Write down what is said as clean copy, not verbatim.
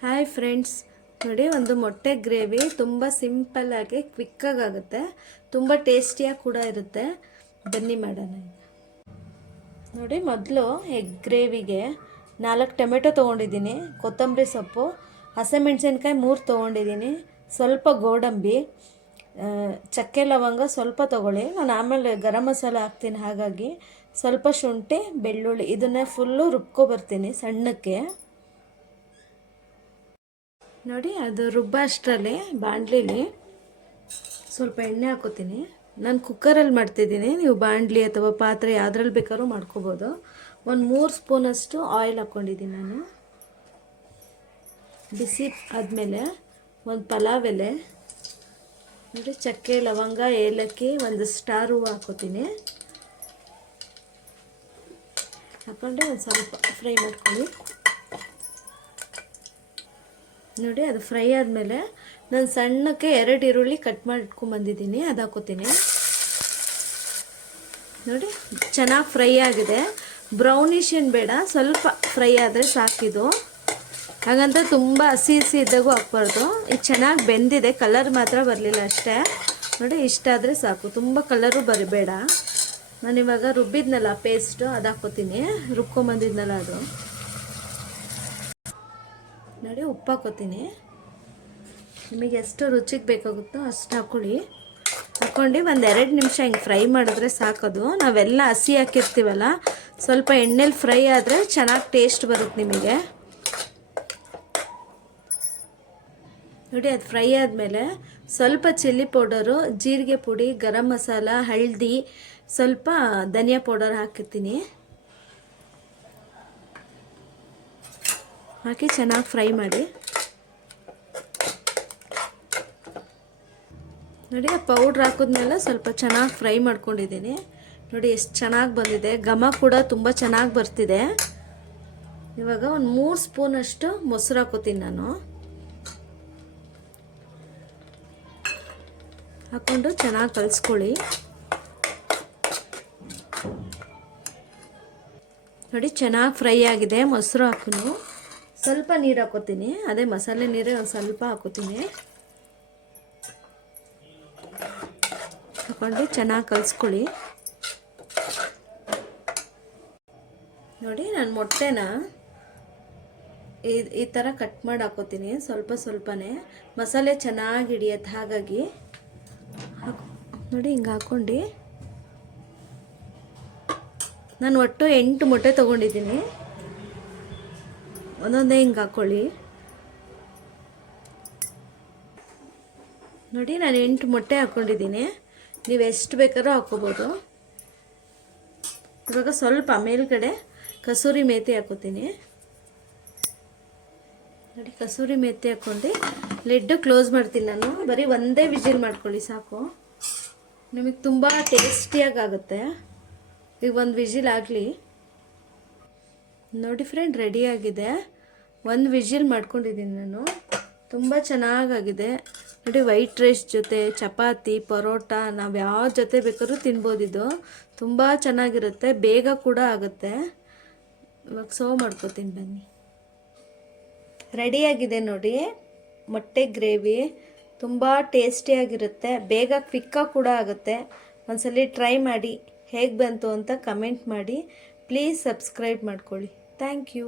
Hi friends, ನೋಡಿ ಒಂದು ಮೊಟ್ಟೆ ಗ್ರೇವಿ ತುಂಬ ಸಿಂಪಲ್ಲಾಗಿ ಕ್ವಿಕ್ಕಾಗಿ ಆಗುತ್ತೆ, ತುಂಬ ಟೇಸ್ಟಿಯಾಗಿ ಕೂಡ ಇರುತ್ತೆ. ಬನ್ನಿ ಮಾಡೋಣ. ನೋಡಿ, ಮೊದಲು ಎಗ್ ಗ್ರೇವಿಗೆ 4 ಟೊಮೆಟೊ ತೊಗೊಂಡಿದ್ದೀನಿ, ಕೊತ್ತಂಬರಿ ಸೊಪ್ಪು, ಹಸಿಮೆಣಸಿನ್ಕಾಯಿ 3 ತೊಗೊಂಡಿದ್ದೀನಿ, ಸ್ವಲ್ಪ ಗೋಡಂಬಿ, ಚಕ್ಕೆ ಲವಂಗ ಸ್ವಲ್ಪ ತೊಗೊಳ್ಳಿ. ನಾನು ಆಮೇಲೆ ಗರಂ ಮಸಾಲ ಹಾಕ್ತೀನಿ, ಹಾಗಾಗಿ ಸ್ವಲ್ಪ ಶುಂಠಿ ಬೆಳ್ಳುಳ್ಳಿ ಇದನ್ನೇ ಫುಲ್ಲು ರುಬ್ಕೊಬರ್ತೀನಿ ಸಣ್ಣಕ್ಕೆ. ನೋಡಿ, ಅದು ರುಬ್ಬ ಅಷ್ಟರಲ್ಲಿ ಬಾಣಲಿಲಿ ಸ್ವಲ್ಪ ಎಣ್ಣೆ ಹಾಕೋತೀನಿ. ನಾನು ಕುಕ್ಕರಲ್ಲಿ ಮಾಡ್ತಿದ್ದೀನಿ, ನೀವು ಬಾಣಲಿ ಅಥವಾ ಪಾತ್ರೆ ಯಾವುದ್ರಲ್ಲಿ ಬೇಕಾದ್ರೂ ಮಾಡ್ಕೋಬೋದು. ಒಂದು 3 ಸ್ಪೂನಷ್ಟು ಆಯಿಲ್ ಹಾಕ್ಕೊಂಡಿದ್ದೀನಿ ನಾನು. ಬಿಸಿ ಆದಮೇಲೆ ಒಂದು ಪಲಾವ್ ಎಲೆ, ನೋಡಿ ಚಕ್ಕೆ ಲವಂಗ ಏಲಕ್ಕಿ, ಒಂದು ಸ್ಟಾರ್ ಹೂವು ಹಾಕೋತೀನಿ. ಹಾಕ್ಕೊಂಡೆ ಒಂದು ಸ್ವಲ್ಪ ಫ್ರೈ ಮಾಡ್ಕೊಳ್ಳಿ. ನೋಡಿ, ಅದು ಫ್ರೈ ಆದಮೇಲೆ ನಾನು ಸಣ್ಣಕ್ಕೆ 2 ಈರುಳ್ಳಿ ಕಟ್ ಮಾಡಿ ಇಟ್ಕೊಂಡ್ಬಂದಿದ್ದೀನಿ, ಅದು ಹಾಕೋತೀನಿ. ನೋಡಿ, ಚೆನ್ನಾಗಿ ಫ್ರೈ ಆಗಿದೆ. ಬ್ರೌನಿಷ್ ಏನು ಬೇಡ, ಸ್ವಲ್ಪ ಫ್ರೈ ಆದರೆ ಸಾಕಿದು. ಹಾಗಂತ ತುಂಬ ಹಸಿ ಇದ್ದಾಗೂ ಹಾಕ್ಬಾರ್ದು. ಇದು ಚೆನ್ನಾಗಿ ಬೆಂದಿದೆ, ಕಲರ್ ಮಾತ್ರ ಬರಲಿಲ್ಲ ಅಷ್ಟೇ. ನೋಡಿ, ಇಷ್ಟ ಆದರೆ ಸಾಕು, ತುಂಬ ಕಲರು ಬರಬೇಡ. ನಾನಿವಾಗ ರುಬ್ಬಿದ್ನಲ್ಲ ಪೇಸ್ಟು, ಅದು ಹಾಕೋತೀನಿ, ರುಬ್ಕೊಂಬಂದಿದ್ನಲ್ಲ ಅದು. ನೋಡಿ, ಉಪ್ಪು ಹಾಕೋತೀನಿ. ನಿಮಗೆ ಎಷ್ಟು ರುಚಿಗೆ ಬೇಕಾಗುತ್ತೋ ಅಷ್ಟು ಹಾಕ್ಕೊಳ್ಳಿ. ಹಾಕ್ಕೊಂಡು ಒಂದು 2 ನಿಮಿಷ ಹಿಂಗೆ ಫ್ರೈ ಮಾಡಿದ್ರೆ ಸಾಕೋದು. ನಾವೆಲ್ಲ ಹಸಿ ಹಾಕಿರ್ತೀವಲ್ಲ, ಸ್ವಲ್ಪ ಎಣ್ಣೆಲಿ ಫ್ರೈ ಆದರೆ ಚೆನ್ನಾಗಿ ಟೇಸ್ಟ್ ಬರುತ್ತೆ ನಿಮಗೆ. ನೋಡಿ, ಅದು ಫ್ರೈ ಆದಮೇಲೆ ಸ್ವಲ್ಪ ಚಿಲ್ಲಿ ಪೌಡರು, ಜೀರಿಗೆ ಪುಡಿ, ಗರಂ ಮಸಾಲ, ಹಳದಿ, ಸ್ವಲ್ಪ ಧನಿಯಾ ಪೌಡರ್ ಹಾಕಿರ್ತೀನಿ. ಹಾಕಿ ಚೆನ್ನಾಗಿ ಫ್ರೈ ಮಾಡಿ. ನೋಡಿ, ಆ ಪೌಡ್ರ್ ಹಾಕಿದ್ಮೇಲೆ ಸ್ವಲ್ಪ ಚೆನ್ನಾಗಿ ಫ್ರೈ ಮಾಡ್ಕೊಂಡಿದ್ದೀನಿ. ನೋಡಿ ಎಷ್ಟು ಚೆನ್ನಾಗಿ ಬಂದಿದೆ, ಘಮ ಕೂಡ ತುಂಬ ಚೆನ್ನಾಗಿ ಬರ್ತಿದೆ. ಇವಾಗ ಒಂದು 3 ಸ್ಪೂನಷ್ಟು ಮೊಸರು ಹಾಕೋತೀನಿ ನಾನು. ಹಾಕ್ಕೊಂಡು ಚೆನ್ನಾಗಿ ಕಲಿಸ್ಕೊಳ್ಳಿ. ನೋಡಿ, ಚೆನ್ನಾಗಿ ಫ್ರೈ ಆಗಿದೆ. ಮೊಸರು ಹಾಕೋನು ಸ್ವಲ್ಪ ನೀರು ಹಾಕೋತೀನಿ, ಅದೇ ಮಸಾಲೆ ನೀರೇ ಒಂದು ಸ್ವಲ್ಪ ಹಾಕೋತೀನಿ. ಹಾಕ್ಕೊಂಡು ಚೆನ್ನಾಗಿ ಕಲಿಸ್ಕೊಳ್ಳಿ. ನೋಡಿ, ನಾನು ಮೊಟ್ಟೆನ ಈ ಥರ ಕಟ್ ಮಾಡಿ ಹಾಕೋತೀನಿ, ಸ್ವಲ್ಪ ಸ್ವಲ್ಪನೇ. ಮಸಾಲೆ ಚೆನ್ನಾಗಿ ಹಿಡಿಯತ್ತೆ, ಹಾಗಾಗಿ ನೋಡಿ ಹಿಂಗೆ ಹಾಕ್ಕೊಂಡು. ನಾನು ಒಟ್ಟು 8 ಮೊಟ್ಟೆ ತೊಗೊಂಡಿದ್ದೀನಿ, ಒಂದೊಂದೇ ಹಿಂಗೆ ಹಾಕ್ಕೊಳ್ಳಿ. ನೋಡಿ, ನಾನು 8 ಮೊಟ್ಟೆ ಹಾಕ್ಕೊಂಡಿದ್ದೀನಿ, ನೀವು ಎಷ್ಟು ಬೇಕಾದ್ರೂ ಹಾಕ್ಕೋಬೋದು. ಇವಾಗ ಸ್ವಲ್ಪ ಮೇಲ್ಗಡೆ ಕಸೂರಿ ಮೇಥಿ ಹಾಕೋತೀನಿ. ನೋಡಿ, ಕಸೂರಿ ಮೇಥಿ ಹಾಕ್ಕೊಂಡು ಲಿಡ್ಡು ಕ್ಲೋಸ್ ಮಾಡ್ತೀನಿ ನಾನು. ಬರೀ ಒಂದೇ ವಿಜಿಲ್ ಮಾಡ್ಕೊಳ್ಳಿ ಸಾಕು, ನಿಮಗೆ ತುಂಬ ಟೇಸ್ಟಿಯಾಗಿ ಆಗುತ್ತೆ. ಈಗ ಒಂದು ವಿಜಿಲ್ ಆಗಲಿ. ನೋಡಿ ಫ್ರೆಂಡ್, ರೆಡಿಯಾಗಿದೆ. ಒಂದು ವಿಜಿಲ್ ಮಾಡ್ಕೊಂಡಿದ್ದೀನಿ ನಾನು, ತುಂಬ ಚೆನ್ನಾಗಾಗಿದೆ. ನೋಡಿ, ವೈಟ್ ರೈಸ್ ಜೊತೆ, ಚಪಾತಿ, ಪರೋಟ, ನಾವು ಯಾವ ಜೊತೆ ಬೇಕಾದ್ರೂ ತಿನ್ಬೋದಿದು. ತುಂಬ ಚೆನ್ನಾಗಿರುತ್ತೆ, ಬೇಗ ಕೂಡ ಆಗುತ್ತೆ. ಇವಾಗ ಸರ್ವ್ ಮಾಡ್ಕೊತೀನಿ ಬನ್ನಿ. ರೆಡಿಯಾಗಿದೆ ನೋಡಿ ಮೊಟ್ಟೆ ಗ್ರೇವಿ, ತುಂಬ ಟೇಸ್ಟಿಯಾಗಿರುತ್ತೆ, ಬೇಗ ಕ್ವಿಕ್ಕಾಗಿ ಕೂಡ ಆಗುತ್ತೆ. ಒಂದ್ಸಲಿ ಟ್ರೈ ಮಾಡಿ, ಹೇಗೆ ಬಂತು ಅಂತ ಕಮೆಂಟ್ ಮಾಡಿ. ಪ್ಲೀಸ್ ಸಬ್ಸ್ಕ್ರೈಬ್ ಮಾಡ್ಕೊಳ್ಳಿ. Thank you.